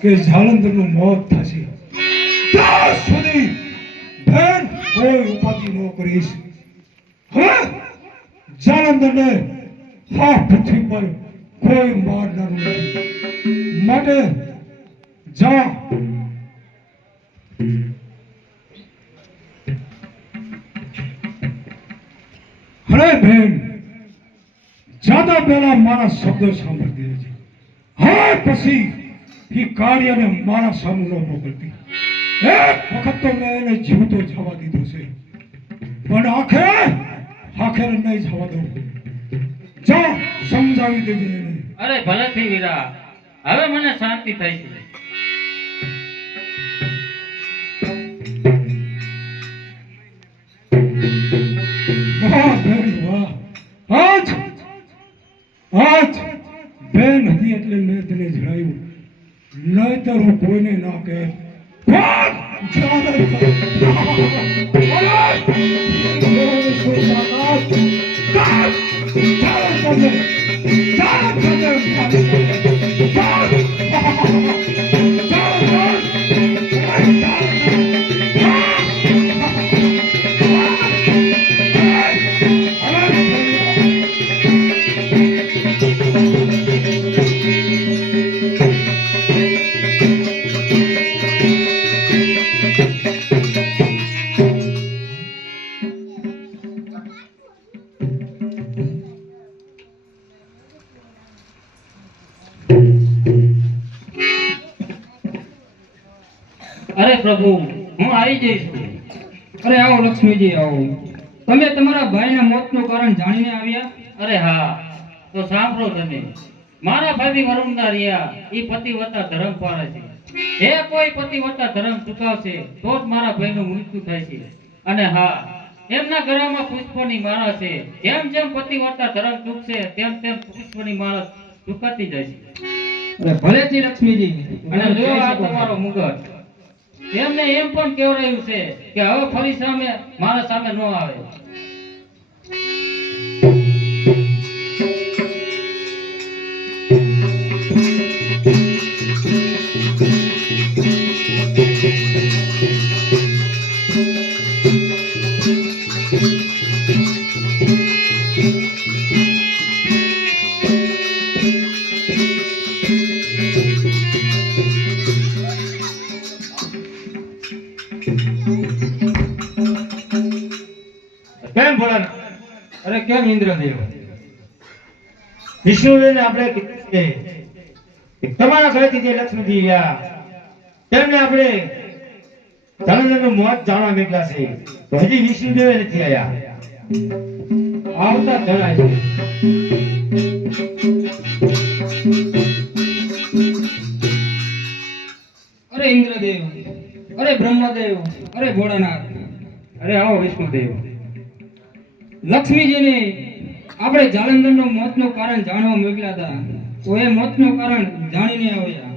કે જાલંધરનું મોત થશે ત્યાં સુધી બેન કોઈ ઉપાધિ ન કરીશ. હવે જાલંધરને આ પૃથ્વી પર કોઈ મારનારું નથી, માટે જા. અરે બેન, જાતા પહેલા મારા શબ્દો સાંભળી દેજે. હવે પછી એ કાર્યને મારા સામે ન મોકલતી. એક વખત તો મેં એને જીવતો જવા દીધો છે, પણ આખરે નહીં જવા દઉં. જા, સમજાવી દેજે એને. અરે ભલેથી વીરા, હવે મને શાંતિ થઈ છે. વાહ બેન વાહ, આજ બેન હતી એટલે મેં તને જણાવ્યું, નહીતર હું કોઈને ના કહે. અરે પ્રભુ, હું આવી જઈશ. અરે આવો લક્ષ્મીજી, આવો. તમે તમારા ભાઈના મોતનું કારણ જાણીને આવ્યા? અરે હા, તો સાંભળો તમે. મારા ભાભી વરુણના રહ્યા એ પતિવતા ધર્મ પાળે છે. જે કોઈ પતિવતા ધર્મ ચૂકાવશે તો જ મારા ભાઈનું મૃત્યુ થાય છે. અને હા, એમના ગળામાં પુષ્પની માળા છે. જેમ જેમ પતિવતા ધર્મ ચૂકશે તેમ તેમ પુષ્પની માળા ચૂકાતી જાય છે. અરે ભલેથી લક્ષ્મીજી. અને જો આ તમારો મુગટ એમને એમ પણ કહેવાયું છે કે હવે ફરી મારા સામે ન આવે. કેમ ભોળાનાથ? અરે કેમ ઇન્દ્રદેવ? વિષ્ણુદેવને આપણે કીધું છે કે તમારા ઘરેથી જે લક્ષ્મીજી ગયા તેમને આપણે જાલંધરનું મોત જાણવા નીકળ્યા છે, તો હજી વિષ્ણુદેવ નથી આવ્યા. આવતા જણાય છે. અરે ઇન્દ્રદેવ, અરે બ્રહ્મદેવ, અરે ભોળાનાથ, અરે આવો વિષ્ણુદેવ. લક્ષ્મીજીને આપણે જાલંધરનું મોતનું કારણ જાણવા મોકલ્યા હતા, તો એ મોતનું કારણ જાણીને આવ્યા.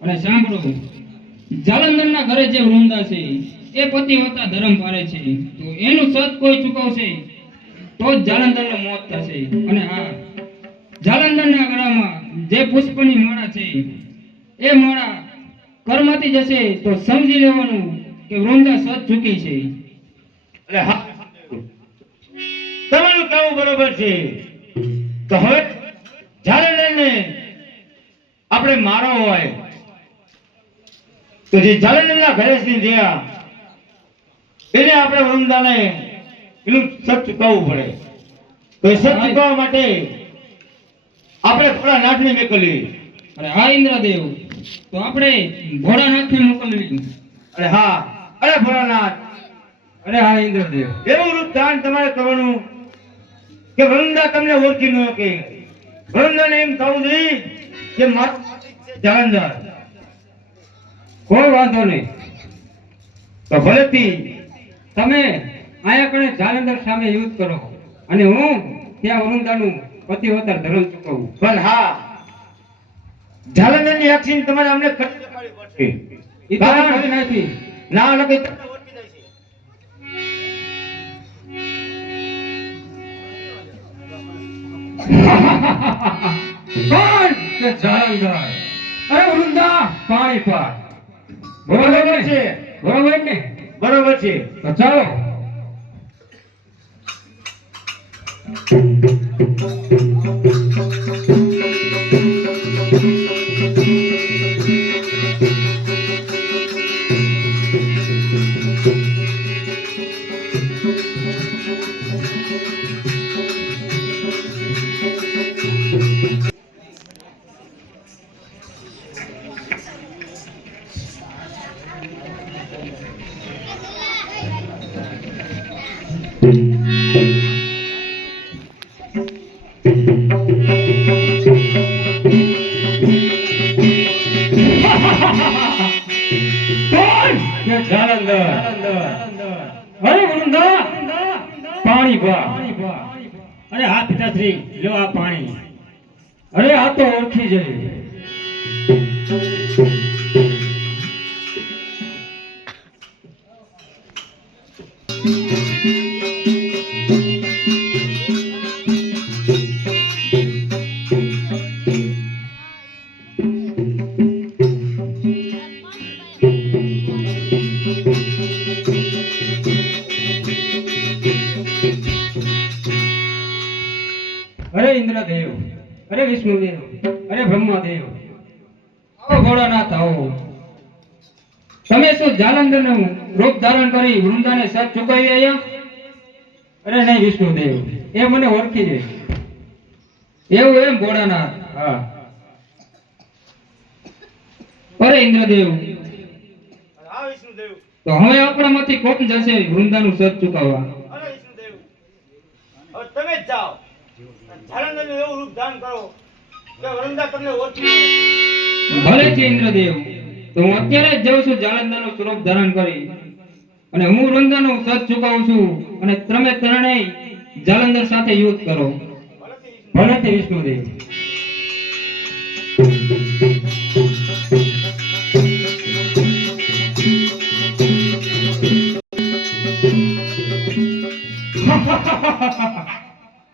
અને સાંભળો, જાલંધરના ઘરે જે વૃંદા છે એ પતિવતા ધર્મ પાળે છે, તો એનું સત કોઈ ચૂકવશે તો જ જાલંધરનું મોત થશે. અને હા, જાલંધરના ગળામાં જે પુષ્પની માળા છે એ માળા કર્મથી જશે તો સમજી લેવાનું કે વૃંદા સત ચૂકી છે. અરે હા, તમારું કહેવું બરોબર છે. તો હવે જાલંધરને આપણે મારો હોય તો જે જાલંધરના ઘરે રહ્યા એને આપણે વૃંદાને એનું સત ચૂકવવું પડે. તો એ સત ચૂકવવા માટે આપણે ભોળાનાથને મોકલીએ. અરે હા ઇન્દ્રદેવ, તો આપણે ભોળાનાથને મોકલવી. અરે હા, અરે ભોળાનાથ, અરે હા ઇન્દ્રદેવ. એવું રૂપ દાન તમારે કરવાનું કે વૃંદા તમને ઓળખી ન શકે. વૃંદાને એમ થવું જોઈએ કે મારું જાલંધર. કોઈ વાંધો નહીં. તો ભલેથી તમે આયા કણે જાલંધર સામે યુદ્ધ કરો અને હું ત્યાં વૃંદાનું પતિવતા ધર્મ ચૂકવું. પણ હા, જાલંધરની એક્શન તમારે અમને કરી દેખાડવી પડશે. એ તો કરી નાખી. ના લખે તમને ઓળખી જાય છે. કોણ? કે જાલંધર. અરે પાણી પા. બરોબર છે બરોબર ને? બરોબર છે તો ચાલો. જાલંધર અરે વૃંદા પાણી પા. અરે હા પિતાશ્રી લો આ પાણી. અરે આ તો ઓળખી જાય. અરે ઇન્દ્રદેવ, અરે વિષ્ણુદેવ, અરે બ્રહ્માદેવ, આવો ભોળાનાથ આવો. તમે શું જાલંધરનું રૂપ ધારણ કરી વૃંદાને સત ચૂકવી આવ્યા? અરે નહીં વિષ્ણુદેવ, એ મને ઓળખી જાય. એવું એમ ભોળાનાથ? હા. અરે ઇન્દ્રદેવ, હા વિષ્ણુદેવ. તો હવે આપણામાંથી કોણ જશે વૃંદાનું સત ચૂકવવા? અરે વિષ્ણુદેવ હવે તમે જ જાઓ. જાલંધરનું એવું રૂપ ધારણ કરો કે વૃંદા તમને ઓળખી લે. ભલે છે ઇન્દ્રદેવ, તો હું અત્યારે જ જાઉં છું જાલંધરનું સ્વરૂપ ધારણ કરી, અને હું વૃંદાનું સત ચૂકવું છું, અને તમે ત્રણેય જાલંધર સાથે યુદ્ધ કરો. ભલે તે વિષ્ણુદેવ.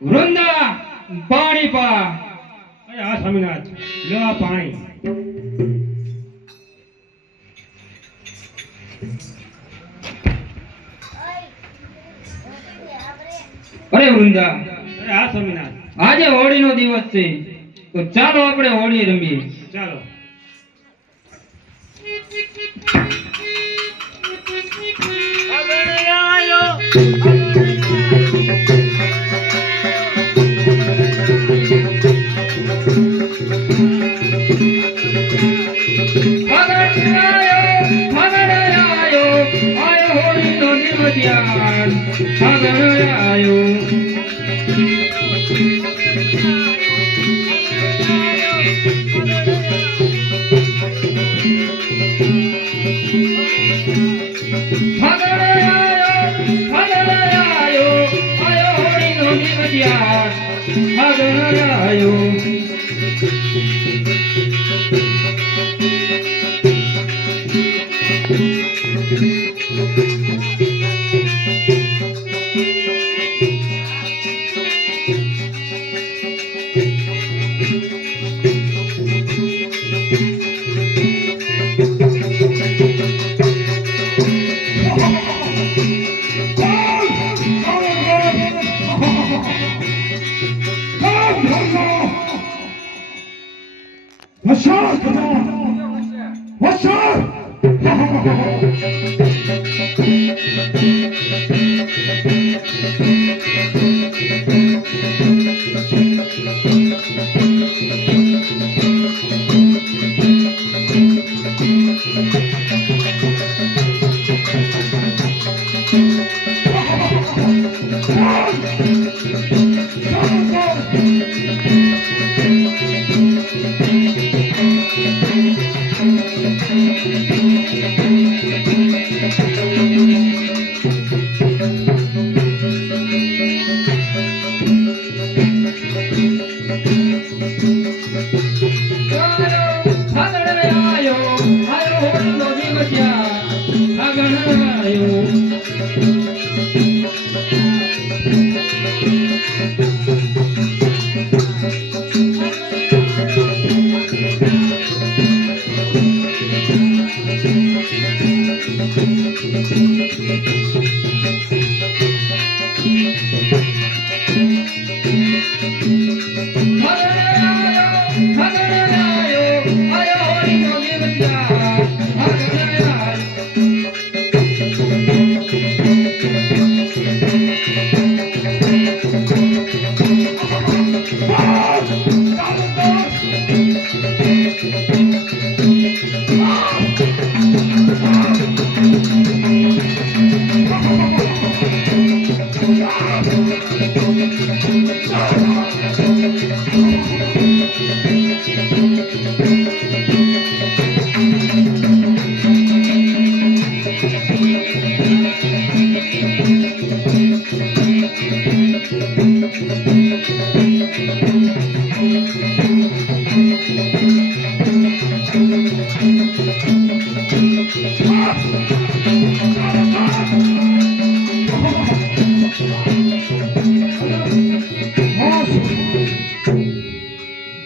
વૃંદા પાણી પા. અરે હા સ્વામિનાથ લો આ પાણી. અરે વૃંદા, અરે હા સ્વામિનાથ આજે હોળીનો દિવસ છે, તો ચાલો આપણે હોળી રમીએ. ચાલો. આયો હોળીનો દિવસ યાર, ફાગણ આયો.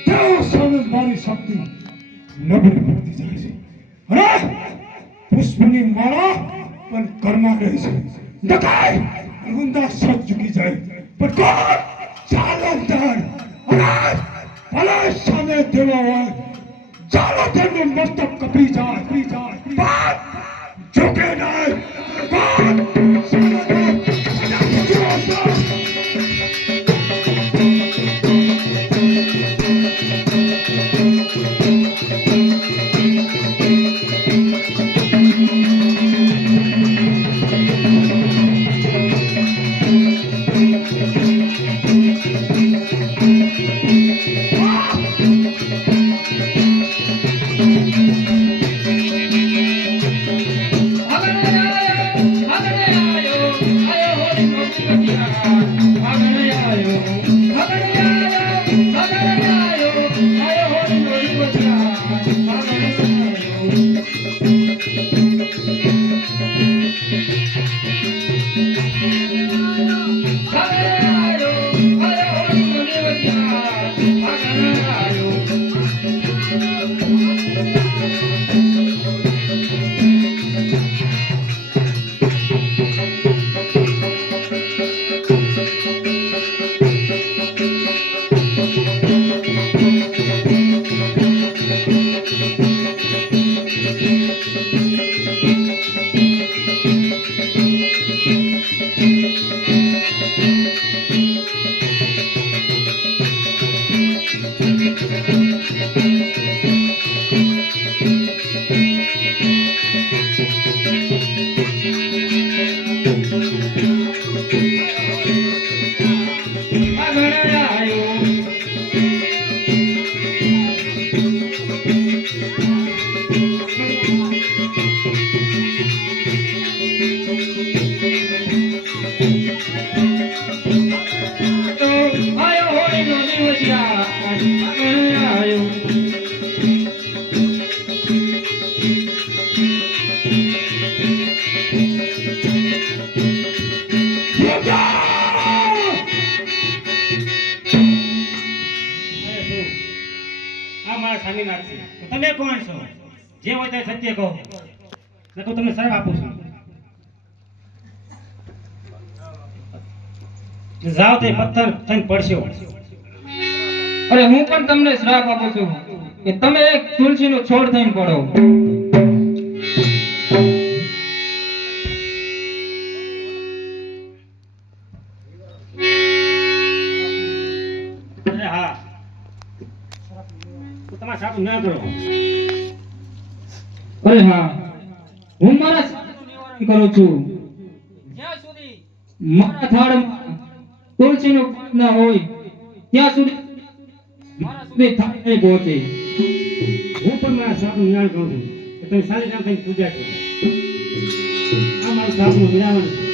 દેવ સામે મારી શક્તિ નબળી પડતી જાય છે. અરે પુષ્પની માળા પણ કરમાં રહે છે. નકાય વૃંદા સજ ચૂકી જાય પણ કોણ જાલંધર. અરે ભલે સામે દેવા હોય જાલંધરનું મસ્તક કપી જાય પણ ઝૂકે નહીં. કોણ સ્વામીનાથ છે. તો તમે કોણ છો? જે હોય તે સત્ય કહો, નકર હું તમને શ્રાપ આપું છું. જાઓ તે પથ્થર થઈને પડશો. અરે હું પણ તમને શ્રાપ આપું છું કે તમે એક તુલસીનો છોડ થઈને પડો. અરે હા, હું તમારા શ્રાપ ન કરો. અરે હા, હું મારા શ્રાપનું નિવારણ કરું છું. જ્યાં સુધી મારા થાળમાં તુલસીનો પાન ન હોય ત્યાં સુધી મારા સુધી થાળ નહીં પહોંચે. હું પણ મારા શ્રાપનું નિવારણ કરું છું કે તમે સારી કામ થઈને પૂજા કરો. આ મારું શ્રાપનું નિવારણ છે.